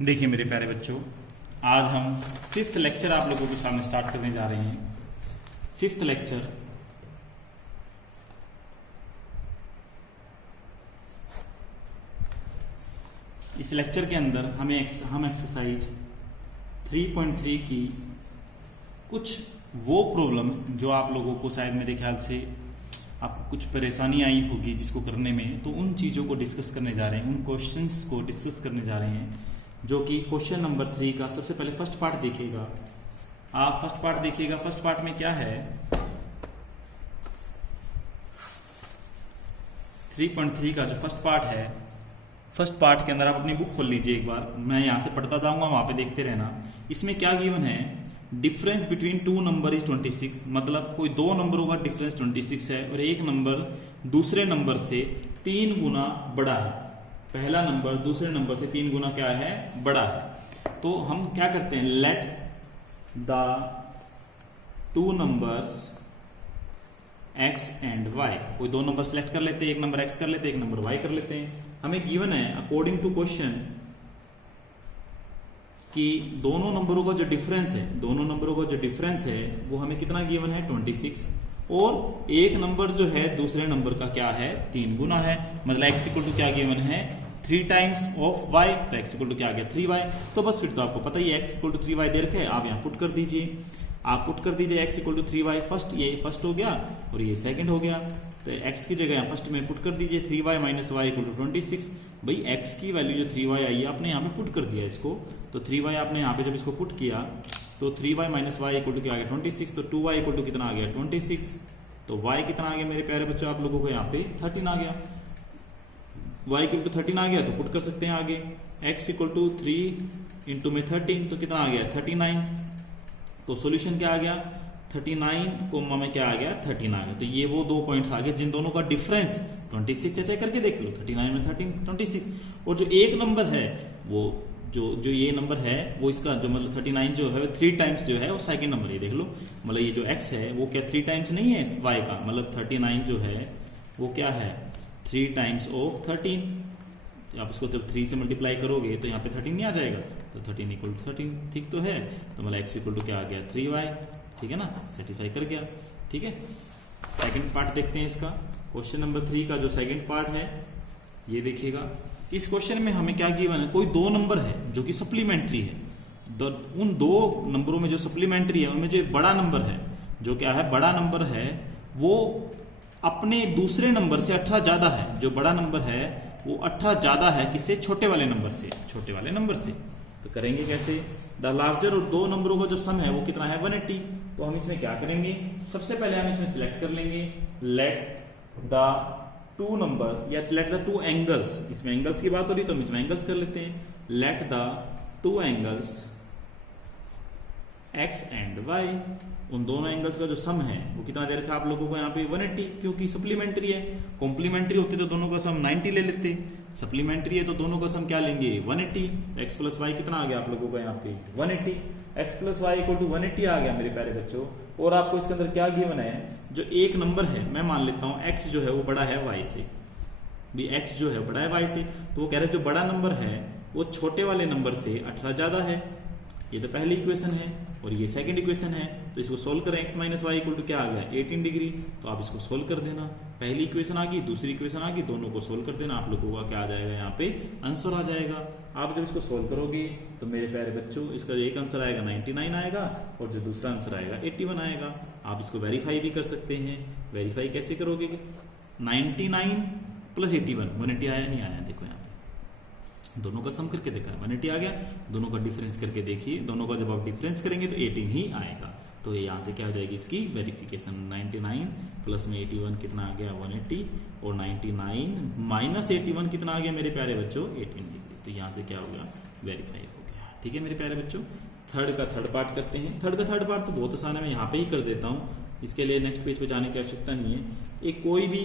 देखिए मेरे प्यारे बच्चों, आज हम फिफ्थ लेक्चर आप लोगों के सामने स्टार्ट करने जा रहे हैं। फिफ्थ लेक्चर इस लेक्चर के अंदर हम एक्सरसाइज 3.3 की कुछ वो प्रॉब्लम्स जो आप लोगों को शायद मेरे ख्याल से आपको कुछ परेशानी आई होगी जिसको करने में, तो उन चीज़ों को डिस्कस करने जा रहे हैं, उन क्वेश्चंस को डिस्कस करने जा रहे हैं। जो कि क्वेश्चन नंबर 3 का सबसे पहले फर्स्ट पार्ट देखिएगा। आप फर्स्ट पार्ट देखिएगा। फर्स्ट पार्ट में क्या है, 3.3 का जो फर्स्ट पार्ट है, फर्स्ट पार्ट के अंदर आप अपनी बुक खोल लीजिए एक बार। मैं यहां से पढ़ता जाऊंगा, वहां पे देखते रहना। इसमें क्या गिवन है, difference between two number is 26। मतलब कोई दो नंबरों का डिफरेंस 26 है और एक नंबर दूसरे नंबर से 3 गुना बड़ा है। पहला नंबर दूसरे नंबर से 3 गुना क्या है, बड़ा है। तो हम क्या करते हैं, let the two numbers x and y, कोई दो नंबर सेलेक्ट कर लेते हैं, एक नंबर x कर लेते हैं, एक नंबर y कर लेते हैं। हमें गिवन है अकॉर्डिंग टू क्वेश्चन कि दोनों नंबरों का जो डिफरेंस है, दोनों नंबरों का जो डिफरेंस है वो हमें कितना गिवन है, 26। और एक नंबर जो है दूसरे नंबर का क्या है, 3 गुना है। मतलब x इक्वल टू क्या गिवन है, 3 टाइम्स ऑफ y। तो x इक्वल टू क्या आ गया, 3y। तो बस फिर तो आपको पता ही है, x इक्वल टू 3y दे रखे, आप यहाँ पुट कर दीजिए। आप पुट कर दीजिए x equal to 3y। First ये फर्स्ट हो गया और ये सेकंड हो गया। तो x की जगह फर्स्ट में पुट कर दीजिए 3y minus y equal to 26। भाई x की वैल्यू जो 3y आई है आपने यहाँ पे पुट कर दिया इसको। तो 3y आपने यहाँ पे जब इसको पुट किया तो 3y minus y equal to क्या आ गया, 26। तो 2y इक्वल टू कितना आ गया, 26। तो y कितना आ गया मेरे प्यारे बच्चों, आप लोगों को यहाँ पे 13 आ गया। y इक्वल टू 13 आ गया तो पुट कर सकते हैं आगे। x इक्वल टू 3 इंटू में 13 तो कितना आ गया, 39। तो सोल्यूशन क्या आ गया, 39 कोमा में क्या आ गया, 13 आ गया। तो ये वो दो पॉइंट्स आ गए जिन दोनों का डिफरेंस 26 है। चेक करके देख लो, 39 में 13 26। और जो एक नंबर है वो जो ये नंबर है वो इसका जो मतलब 39 जो है 3 टाइम्स जो है वो सेकंड नंबर है। देख लो, मतलब ये जो x है वो क्या 3 टाइम्स नहीं है y का। मतलब 39 जो है वो क्या है, 3 टाइम्स ऑफ 13। आप इसको जब 3 से मल्टीप्लाई करोगे तो यहाँ पे 13 नहीं आ जाएगा। तो 13 इक्वल टू 13, ठीक तो है। तो मतलब x इक्वल टू क्या आ गया, 3y। ठीक है ना, सेटिस्फाई कर गया। ठीक है, सेकंड पार्ट देखते हैं इसका। क्वेश्चन नंबर 3 का जो सेकंड पार्ट है ये देखिएगा। इस क्वेश्चन में हमें क्या गिवन है, कोई दो नंबर है जो कि सप्लीमेंट्री है। उन दो नंबरों में जो सप्लीमेंट्री है उनमें जो बड़ा नंबर है, जो क्या है, बड़ा नंबर है वो अपने दूसरे नंबर से 18 ज्यादा है। जो बड़ा नंबर है वो 18 ज्यादा है किससे, छोटे वाले नंबर से, छोटे वाले नंबर से। तो करेंगे कैसे, द लार्जर, और दो नंबरों का जो सम है वो कितना है, 180। तो हम इसमें क्या करेंगे, सबसे पहले हम इसमें सिलेक्ट कर लेंगे लेट द टू नंबर्स या लेट द टू एंगल्स। इसमें एंगल्स की बात हो रही तो हम इसमें एंगल्स कर लेते हैं। Let the two angles x and y, उन दोनों एंगल्स का जो सम है वो कितना दे रखा है आप लोगों को यहाँ पे, 180। क्योंकि सप्लीमेंट्री है, कॉम्प्लीमेंट्री होती तो दोनों का सम 90 ले लेते। सप्लीमेंट्री है तो दोनों का सम क्या लेंगे, 180। तो x प्लस वाई कितना आ गया आप लोगों का यहाँ पे, 180। x plus y equal to 180 आ गया मेरे प्यारे बच्चों। और आपको इसके अंदर क्या गिवन है, जो एक नंबर है, मैं मान लेता हूँ x जो है वो बड़ा है y से, भी x जो है बड़ा है y से। तो वो कह रहे हैं जो बड़ा नंबर है वो छोटे वाले नंबर से 18 ज्यादा है। ये तो पहली इक्वेशन है और ये सेकंड इक्वेशन है। तो इसको सोल्व करें, x minus y equal to क्या आ गया, 18 डिग्री। तो आप इसको सोल्व कर देना। पहली इक्वेशन आ गई, दूसरी इक्वेशन आ गई, दोनों को सोल्व कर देना। आप लोगों का क्या आ जाएगा, यहाँ पे आंसर आ जाएगा। आप जब इसको सोल्व करोगे तो मेरे प्यारे बच्चों इसका एक आंसर आएगा 99 आएगा और जो दूसरा आंसर आएगा 81 आएगा। आप इसको वेरीफाई भी कर सकते हैं। वेरीफाई कैसे करोगे, 99 प्लस 81, 180 आया नहीं आया, देखो यहाँ पे दोनों का सम करके देखा, 180 आ गया। दोनों का डिफरेंस करके देखिए, दोनों का जब आप डिफरेंस करेंगे तो 18 ही आएगा। तो ये यहाँ से क्या हो जाएगी इसकी वेरिफिकेशन, 99 प्लस में 81 कितना आ गया, 180। और 99 माइनस 81 कितना आ गया मेरे प्यारे बच्चों, 18 डिग्री। तो यहाँ से क्या हो गया, वेरीफाई हो गया। ठीक है मेरे प्यारे बच्चों, थर्ड का थर्ड पार्ट करते हैं। थर्ड का थर्ड पार्ट तो बहुत आसान है, मैं यहाँ पे ही कर देता हूँ। इसके लिए नेक्स्ट पेज पे जाने की आवश्यकता नहीं है। एक कोई भी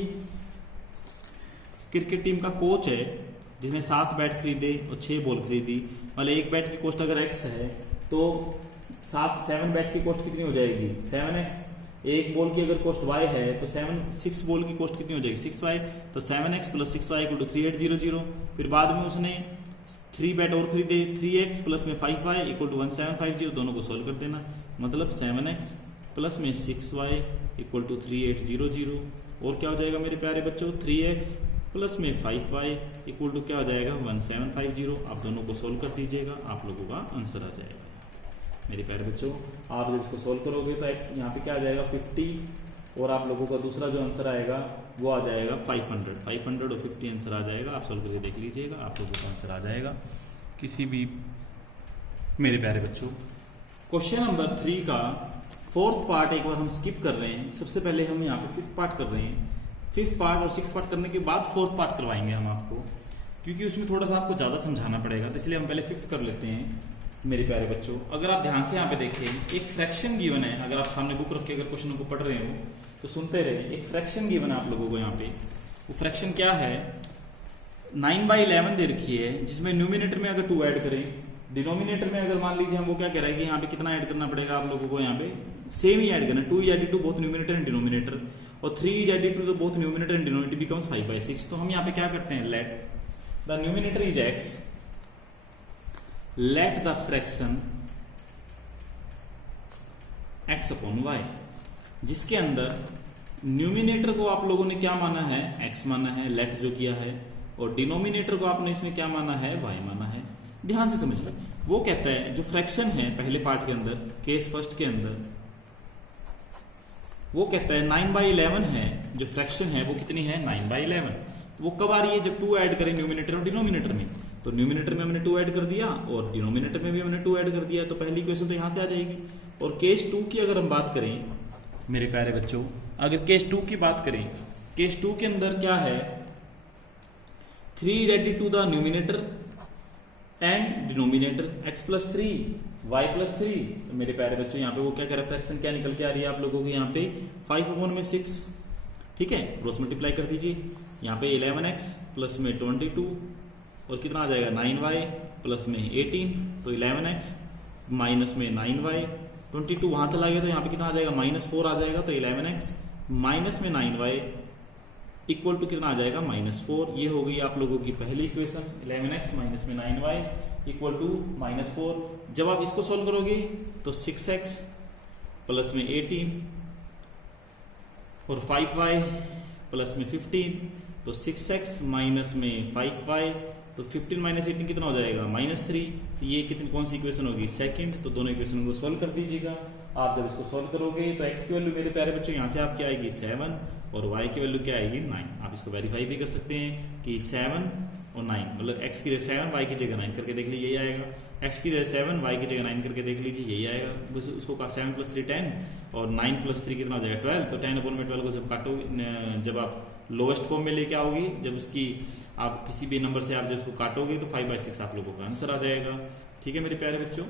क्रिकेट टीम का कोच है जिसने 7 बैट खरीदे और 6 बॉल खरीदी। मतलब एक बैट की कॉस्ट अगर x है तो 7 बैट की कॉस्ट कितनी हो जाएगी, 7x। एक बॉल की अगर कॉस्ट y है तो 6 बॉल की कॉस्ट कितनी हो जाएगी, 6y। तो 7x plus 6y equal to 3800। फिर बाद में उसने 3 बैट और खरीदे, 3x प्लस में 5y इक्वल टू 1750, दोनों को सोल्व कर देना, मतलब 7x प्लस में 6y इक्वल टू 3800, और क्या हो जाएगा मेरे प्यारे बच्चों 3x प्लस में 5y इक्वल टू क्या हो जाएगा 1750। आप दोनों को सोल्व कर दीजिएगा, आप लोगों का आंसर आ जाएगा। मेरे प्यारे बच्चों आप जब इसको सोल्व करोगे तो x यहाँ पे क्या आ जाएगा 50, और आप लोगों का दूसरा जो आंसर आएगा वो आ जाएगा 500 और 50 आंसर आ जाएगा। आप सोल्व करके देख लीजिएगा, आप लोगों का आंसर आ जाएगा किसी भी। मेरे प्यारे बच्चों क्वेश्चन नंबर 3 का 4th पार्ट एक बार हम स्किप कर रहे हैं। सबसे पहले हम यहाँ पे 5th पार्ट कर रहे हैं। 5th पार्ट और 6th पार्ट करने के बाद 4th पार्ट करवाएंगे हम आपको, क्योंकि उसमें थोड़ा सा आपको ज्यादा समझाना पड़ेगा, तो इसलिए हम पहले 5th कर लेते हैं। मेरे प्यारे बच्चों अगर आप ध्यान से यहाँ पे देखें, एक फ्रैक्शन गिवन है। अगर आप सामने बुक रख के अगर क्वेश्चन को पढ़ रहे हो तो सुनते रहे। एक फ्रैक्शन गिवन है आप लोगों को यहाँ पे। वो फ्रैक्शन क्या है, 9/11 दे रखी है, जिसमें न्यूमिनेटर में अगर 2 ऐड करें, डिनोमिनेटर में अगर मान लीजिए हम वो क्या कह रहा है कि यहाँ पे कितना ऐड करना पड़ेगा आप लोगों को, यहाँ पे सेम ही ऐड करना। 2 is added to both numerator and denominator, और 3 is added to both numerator and denominator becomes 5/6। तो हम यहाँ पे क्या करते हैं, let the numerator is x, let the fraction x upon y, जिसके अंदर न्यूमिनेटर को आप लोगों ने क्या माना है, x माना है, लेट जो किया है, और डिनोमिनेटर को आपने इसमें क्या माना है, y माना है। ध्यान से समझ लो, वो कहता है जो फ्रैक्शन है पहले पार्ट के अंदर, केस फर्स्ट के अंदर, वो कहता है 9/11 है, जो फ्रैक्शन है वो कितनी है 9/11। वो कब आ रही है, जब 2 ऐड करें न्यूमिनेटर और डिनोमिनेटर में। तो न्यूमिनेटर में हमने 2 ऐड कर दिया और डिनोमिनेटर में भी हमने 2 ऐड कर दिया, तो पहली इक्वेशन तो यहां से आ जाएगी। और केस 2 की अगर हम बात करें मेरे प्यारे बच्चों, अगर केस 2 की बात करें, केस 2 के अंदर क्या है, 3 is added to the numerator and denominator, x plus 3 y plus 3। तो मेरे प्यारे बच्चों यहाँ पे वो क्या कह रहा है, फ्रैक्शन क्या निकल के आ रही है आप लोगों की, यहाँ पे 5/6। ठीक है, क्रॉस मल्टीप्लाई कर दीजिए। यहाँ पे 11x प्लस में 22 और कितना आ जाएगा 9y प्लस में 18, तो 11x माइनस में 9y, 22 वहां चला गया तो यहाँ पे कितना आ जाएगा -4 आ जाएगा, तो 11x माइनस में 9y इक्वल टू कितना आ जाएगा -4। ये हो गई आप लोगों की पहली इक्वेशन, 11x माइनस में 9y इक्वल टू -4। जब आप इसको सोल्व करोगे तो 6x प्लस में 18 और 5y प्लस में 15, तो 6x माइनस में 5y, तो 15 माइनस 18 कितना हो जाएगा -3। तो ये कितनी कौन सी इक्वेशन होगी, सेकंड। तो दोनों इक्वेशन को सोल्व कर दीजिएगा। आप जब इसको सोल्व करोगे तो x की वैल्यू मेरे प्यारे बच्चों यहाँ से आपकी आएगी 7 और y की वैल्यू क्या आएगी 9। आप इसको वेरीफाई भी कर सकते हैं कि 7 और 9, मतलब x की जगह 7 y की जगह 9 करके देख लीजिए, यही आएगा। x की जगह 7 y की जगह 9 करके देख लीजिए, यही आएगा। उसको कहा 7 + 3 10 और 9 + 3 कितना हो जाएगा 12। तो 10/12 को जब काटो, जब आप लोवेस्ट फॉर्म में लेके आओगे, जब उसकी आप किसी भी नंबर से आप जब उसको काटोगे तो 5/6 आप लोगों का आंसर आ जाएगा। ठीक है मेरे प्यारे बच्चों,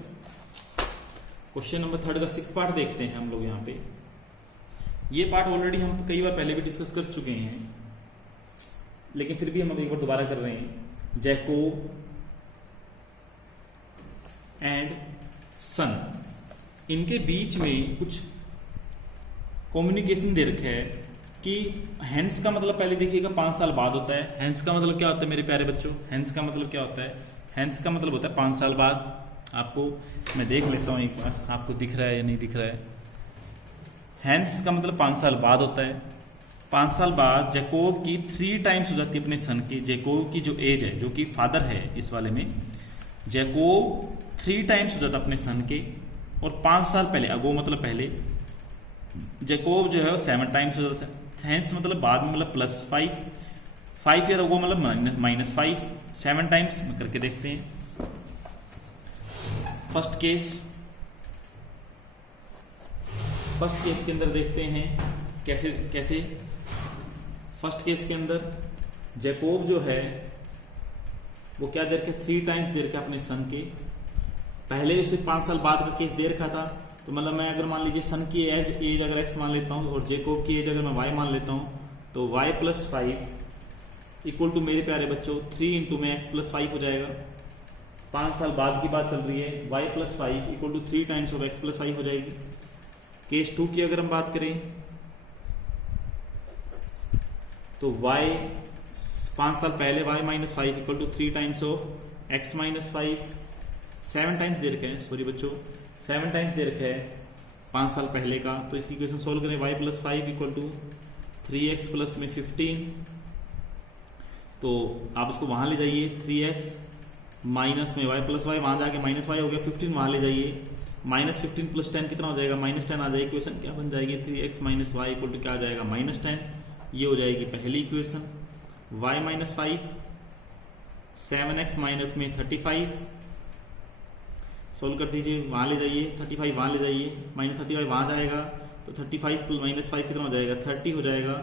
क्वेश्चन नंबर 3 का 6th पार्ट देखते हैं हम लोग। यहाँ पे ये पार्ट ऑलरेडी हम कई बार पहले भी डिस्कस कर चुके हैं, लेकिन फिर भी हम एक बार दोबारा कर रहे हैं। जैकोब एंड सन, इनके बीच में कुछ कम्युनिकेशन दे रखा है कि हैंस का मतलब पहले देखिएगा 5 साल बाद होता है। हैंस का मतलब क्या होता है मेरे प्यारे बच्चों, हैंस का मतलब क्या होता है, हैंस का मतलब होता है 5 साल बाद। आपको मैं देख लेता हूं एक बार, आपको दिख रहा है या नहीं दिख रहा है। हैंस का मतलब 5 साल बाद होता है। 5 साल बाद जैकोब की 3 टाइम्स हो जाती है अपने सन की। जैकोब की जो एज है, जो कि फादर है इस वाले में, जैकोब 3 टाइम्स हो जाता अपने सन के, और 5 साल पहले, अगो मतलब पहले, जैकोब जो है वो 7 टाइम्स हो जाता है। हैंस मतलब बाद में, मतलब +5, 5 ईयर अगो मतलब -5, 7 टाइम्स करके देखते हैं। फर्स्ट केस के अंदर देखते हैं कैसे। फर्स्ट केस के अंदर जैकोब जो है वो क्या दे रखा है, 3 टाइम्स दे रखा है अपने सन के। पहले उसे 5 साल बाद का केस दे रखा था, तो मतलब मैं अगर मान लीजिए सन की एज अगर x मान लेता हूं और जैकोब की एज अगर मैं y मान लेता हूं, तो y + 5 इक्वल टू मेरे प्यारे बच्चों 3 × में x + 5 हो जाएगा। 5 साल बाद की बात चल रही है, y + 5 equal to 3 times of x + 5 हो जाएगी। केस 2 की अगर हम बात करें तो y 5 साल पहले y - 5 equal to 3 times of x minus 5 7 times दे रखा है, सॉरी बच्चों 7 टाइम्स दे रखा है 5 साल पहले का। तो इसकी इक्वेशन सोल्व करें, y plus 5 equal to 3x plus में 15। तो आप उसको वहां ले जाइए, 3x माइनस में y प्लस y, वहां जाके माइनस y हो गया, 15 वहां ले जाइए, माइनस 15 प्लस 10 कितना हो जाएगा, माइनस 10 आ जाएगी। इक्वेशन क्या बन जाएगी, 3x minus y equal to क्या आ जाएगा, माइनस 10। ये हो जाएगी पहली equation. y minus 5, 7x minus में 35 सोल्व कर दीजिए, वहां ले जाइए, 35 वहां ले जाइए, माइनस 35 वहां जाएगा तो 35 माइनस 5 कितना हो जाएगा, 30 हो जाएगा।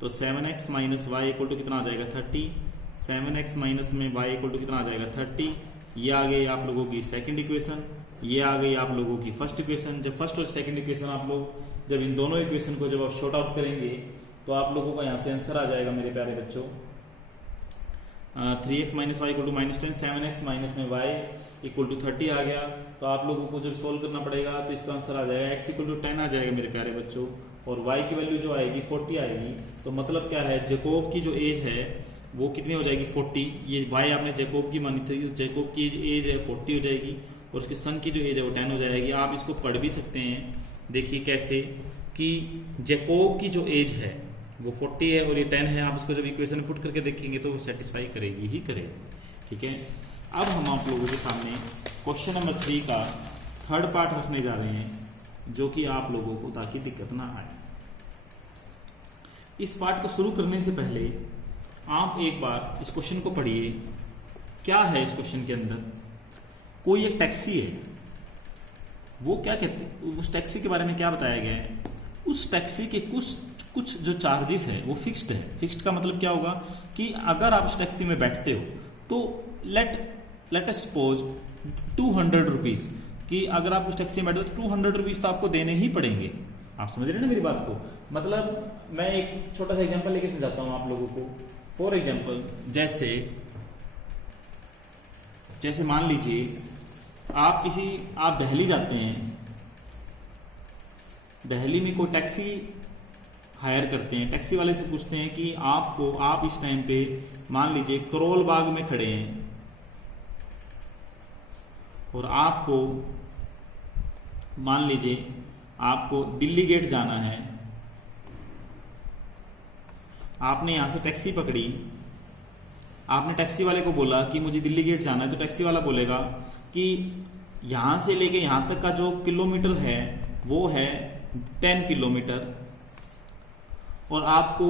तो 7x minus y equal to कितना आ जाएगा, 30। 7x माइनस में y इक्वल टू कितना आ जाएगा, 30। ये आ गई आप लोगों की सेकंड इक्वेशन, ये आ गई आप लोगों की फर्स्ट इक्वेशन। जब फर्स्ट और सेकंड इक्वेशन आप लोग जब इन दोनों इक्वेशन को जब आप शॉर्ट आउट करेंगे तो आप लोगों का यहाँ से आंसर आ जाएगा मेरे प्यारे बच्चों, 3x minus y equal to minus 10, 7x minus में y इक्वल टू 30 आ गया। तो आप लोगों को जब सोल्व करना पड़ेगा तो इसका आंसर आ जाएगा x इक्वल टू 10 आ जाएगा मेरे प्यारे बच्चों, और y की वैल्यू जो आएगी 40 आएगी। तो मतलब क्या है, जैकोब की जो एज है वो कितनी हो जाएगी, 40। ये y आपने जैकोब की मानी थी, जैकोब की एज है 40 हो जाएगी, और उसके सन की जो एज है वो 10 हो जाएगी। आप इसको पढ़ भी सकते हैं, देखिए कैसे कि जैकोब की जो एज है वो 40 है और ये 10 है। आप उसको जब इक्वेशन में पुट करके देखेंगे तो वो सेटिस्फाई करेगी ही करेगी, ठीक है। अब हम आप लोगों के सामने क्वेश्चन नंबर 3 का थर्ड पार्ट रखने जा रहे हैं, जो कि आप लोगों को ताकि दिक्कत ना आए। इस पार्ट को शुरू करने से पहले आप एक बार इस क्वेश्चन को पढ़िए। क्या है इस क्वेश्चन के अंदर, कोई एक टैक्सी है, वो क्या कहते हैं, उस टैक्सी के बारे में क्या बताया गया है, उस टैक्सी के कुछ जो चार्जेस है वो फिक्स्ड है। फिक्स्ड का मतलब क्या होगा कि अगर आप उस टैक्सी में बैठते हो तो लेट अस सपोज 200 रुपीज, कि अगर आप उस टैक्सी में बैठते हो तो 200 रुपीज तो आपको देने ही पड़ेंगे। आप समझ रहे हैं ना मेरी बात को। मतलब मैं एक छोटा सा एग्जांपल लेके समझाता हूं आप लोगों को। फॉर एग्जांपल जैसे मान लीजिए आप दिल्ली जाते हैं, दिल्ली में कोई टैक्सी हायर करते हैं, टैक्सी वाले से पूछते हैं कि आप इस टाइम पे मान लीजिए करोल बाग में खड़े हैं और आपको मान लीजिए आपको दिल्ली गेट जाना है। आपने यहां से टैक्सी पकड़ी, आपने टैक्सी वाले को बोला कि मुझे दिल्ली गेट जाना है, तो टैक्सी वाला बोलेगा कि यहां से लेके यहां तक का जो किलोमीटर है वो है 10 किलोमीटर, और आपको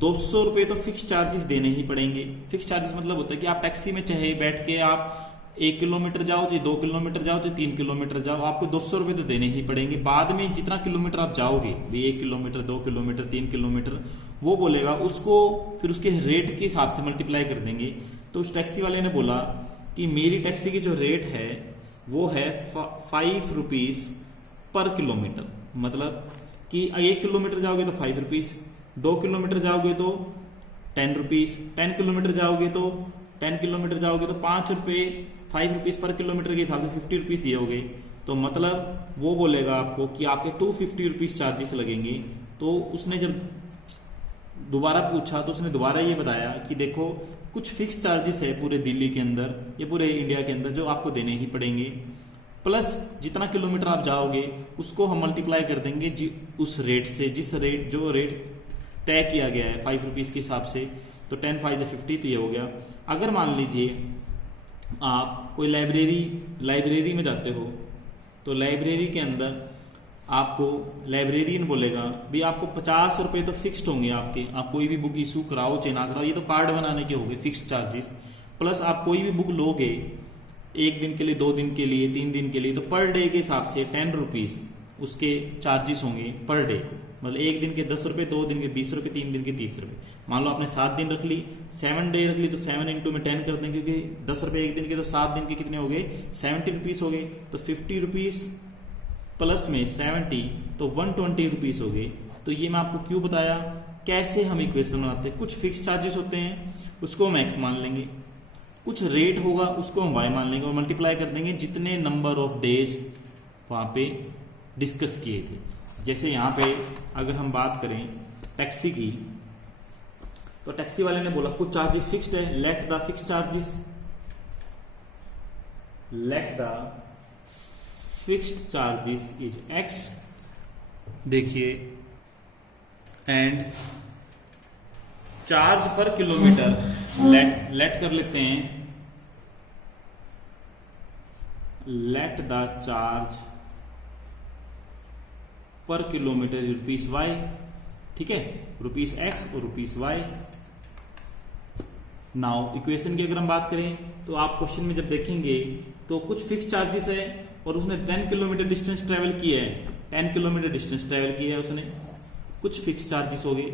200 रुपये तो फिक्स चार्जेस देने ही पड़ेंगे। फिक्स चार्जेस मतलब होता है कि आप टैक्सी में चाहे बैठ के आप 1 किलोमीटर जाओ, चाहे 2 किलोमीटर जाओ, चाहे 3 किलोमीटर जाओ, आपको 200 रुपये तो देने ही पड़ेंगे। बाद में जितना किलोमीटर आप जाओगे, 1 किलोमीटर 2 किलोमीटर 3 किलोमीटर, वो बोलेगा उसको फिर उसके रेट के हिसाब से मल्टीप्लाई कर देंगे। तो उस टैक्सी वाले ने बोला कि मेरी टैक्सी की जो रेट है वो है 5 रुपीज पर किलोमीटर, मतलब कि 1 किलोमीटर जाओगे तो 5 रुपीज, 2 किलोमीटर जाओगे तो 10 रुपीज, 10 किलोमीटर जाओगे तो 5 रुपये, 5 रुपीज पर किलोमीटर के हिसाब से 50 रुपीज ये हो गए। तो मतलब वो बोलेगा आपको कि आपके 250 रुपीज चार्जेस लगेंगे। तो उसने जब दोबारा पूछा तो उसने दोबारा ये बताया कि देखो कुछ फिक्स चार्जेस है पूरे दिल्ली के अंदर, ये पूरे इंडिया के अंदर, जो आपको देने ही पड़ेंगे, प्लस जितना किलोमीटर आप जाओगे उसको हम मल्टीप्लाई कर देंगे उस रेट से, जो रेट तय किया गया है 5 रुपीज के हिसाब से। तो 10 5 50, तो ये हो गया। अगर मान लीजिए आप कोई लाइब्रेरी में जाते हो, तो लाइब्रेरी के अंदर आपको लाइब्रेरियन बोलेगा भी आपको 50 रुपये तो फिक्स्ड होंगे आपके, आप कोई भी बुक इशू कराओ चाहे ना कराओ, ये तो कार्ड बनाने के हो गए फिक्स्ड चार्जेस, प्लस आप कोई भी बुक लोगे 1 दिन के लिए, 2 दिन के लिए, 3 दिन के लिए, तो पर डे के हिसाब से 10 रुपीज उसके चार्जेस होंगे पर डे। मतलब 1 दिन के 10 रुपये, 2 दिन के 20 रुपये, 3 दिन के 30 रुपये। मान लो आपने 7 दिन रख ली, 7 डे रख ली, तो 7 इंटू में 10 कर दें, क्योंकि 10 रुपये 1 दिन के, तो 7 दिन के कितने हो गए, 70 रुपीज हो गए। तो 50 रुपीज प्लस में 70, तो 120 रुपीज हो गए। तो ये मैं आपको क्यों बताया, कैसे हम इक्वेशन बनाते हैं। कुछ फिक्स चार्जेस होते हैं उसको हम एक्स मान लेंगे, कुछ रेट होगा उसको हम वाई मान लेंगे और मल्टीप्लाई कर देंगे जितने नंबर ऑफ डेज वहां पे डिस्कस किए थे। जैसे यहाँ पे अगर हम बात करें टैक्सी की, तो टैक्सी वाले ने बोला कुछ चार्जेस फिक्स्ड है, let the fix charges let the fixed charges is x, देखिए, एंड चार्ज पर किलोमीटर लेट कर लेते हैं, लेट द चार्ज पर किलोमीटर ₹y, ठीक है, ₹x और ₹y। नाउ इक्वेशन की अगर हम बात करें तो आप क्वेश्चन में जब देखेंगे तो कुछ फिक्स चार्जेस है और उसने 10 किलोमीटर डिस्टेंस ट्रेवल किया है, 10 किलोमीटर डिस्टेंस ट्रेवल किया है उसने, कुछ फिक्स चार्जेस हो गए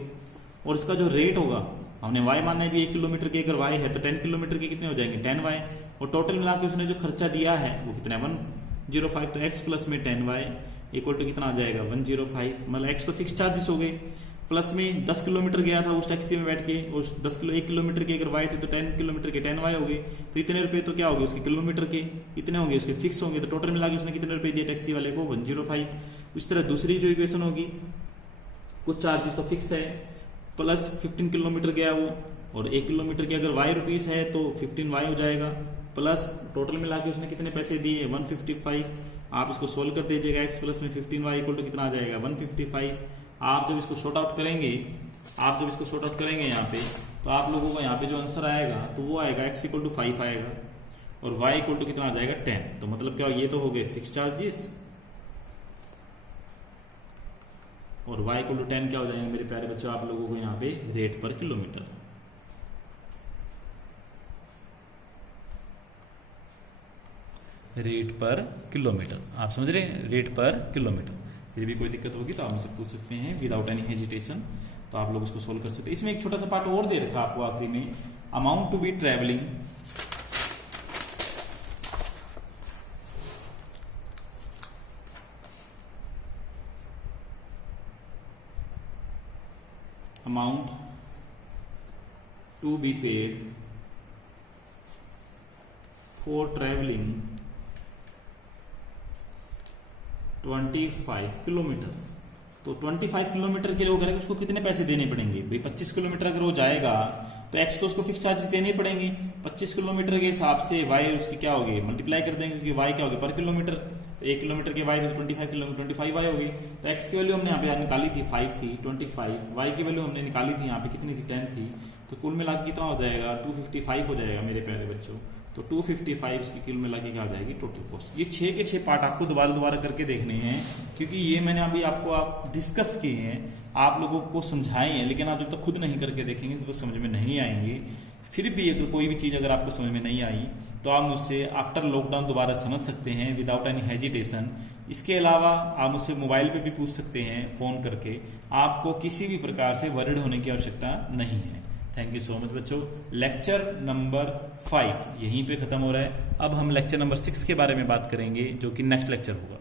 और इसका जो रेट होगा, हमने y मानना है भी 1 किलोमीटर के, अगर y है तो 10 किलोमीटर के कितने हो जाएंगे 10y, और टोटल मिला के उसने जो खर्चा दिया है वो कितना है 105, तो x प्लस में 10y इक्वल टू कितना आ जाएगा 105, मतलब x तो फिक्स चार्जेस हो गए, प्लस में 10 किलोमीटर गया था उस टैक्सी में बैठ के, और 1 किलोमीटर के अगर y थे तो 10 किलोमीटर के 10y हो गए, तो इतने रुपए तो क्या हो गए उसके किलोमीटर के, इतने होंगे उसके फिक्स होंगे, तो टोटल मिला के उसने कितने रुपए दिए टैक्सी वाले को 105। इस तरह दूसरी जो इक्वेशन होगी, कुछ चार्जेस तो फिक्स है, प्लस 15 किलोमीटर गया वो, और 1 किलोमीटर के अगर y रुपीस है तो 15y हो जाएगा, प्लस टोटल मिला के उसने कितने पैसे दिए 155। आप इसको सोल्व कर दीजिएगा, x प्लस में 15y इक्वल टू कितना आ जाएगा 155। आप जब इसको शॉर्ट आउट करेंगे, यहाँ पे, तो आप लोगों को यहाँ पे जो आंसर आएगा तो वो आएगा x इक्वल टू 5 आएगा और y इक्वल टू कितना आ जाएगा 10। तो मतलब क्या, ये तो हो गए फिक्स चार्जेस और y इक्वल टू 10 क्या हो जाएगा मेरे प्यारे बच्चों आप लोगों को यहाँ पे रेट पर किलोमीटर। रेट पर किलोमीटर, आप समझ रहे हैं, रेट पर किलोमीटर। फिर भी कोई दिक्कत होगी तो आप मुझसे पूछ सकते हैं विदाउट एनी हेजिटेशन, तो आप लोग उसको सोल्व कर सकते हैं। इसमें एक छोटा सा पार्ट और दे रखा आपको आखिरी में, amount to be travelling, amount to be paid for travelling 25 kilometre. तो 25 किलोमीटर के लिए वो करेगा उसको कितने पैसे देने पड़ेंगे भाई, 25 किलोमीटर अगर वो जाएगा तो एक्स तो उसको फिक्स चार्जेस देने पड़ेंगे, 25 किलोमीटर के हिसाब से वाई उसकी क्या होगी मल्टीप्लाई कर देंगे, क्योंकि वाई क्या होगी पर किलोमीटर, तो 1 किलोमीटर के वाई तो 25 किलोमीटर 25 वाई होगी, तो एक्स की वैल्यू हमने यहाँ पे निकाली थी 5 थी 25, वाई की वैल्यू हमने निकाली थी यहाँ पे कितनी थी 10 थी, तो कुल मिला के कितना हो जाएगा 255 हो जाएगा मेरे प्यारे बच्चों। तो 255 इसकी कुल मिला के क्या आ जाएगी टोटल कॉस्ट। ये 6 के 6 पार्ट आपको दोबारा करके देखने हैं, क्योंकि ये मैंने अभी आपको डिस्कस किए हैं, आप लोगों को समझाए हैं, लेकिन आप जब तक खुद नहीं करके देखेंगे तो समझ में नहीं आएंगे। फिर भी अगर कोई भी चीज़ अगर आपको समझ में नहीं आई तो आप मुझसे आफ्टर लॉकडाउन दोबारा समझ सकते हैं विदाउट एनी हेजिटेशन। इसके अलावा आप मुझसे मोबाइल पे भी पूछ सकते हैं फ़ोन करके, आपको किसी भी प्रकार से वरिड होने की आवश्यकता नहीं है। थैंक यू सो मच बच्चों। लेक्चर नंबर 5 यहीं पे ख़त्म हो रहा है। अब हम लेक्चर नंबर 6 के बारे में बात करेंगे, जो कि नेक्स्ट लेक्चर होगा।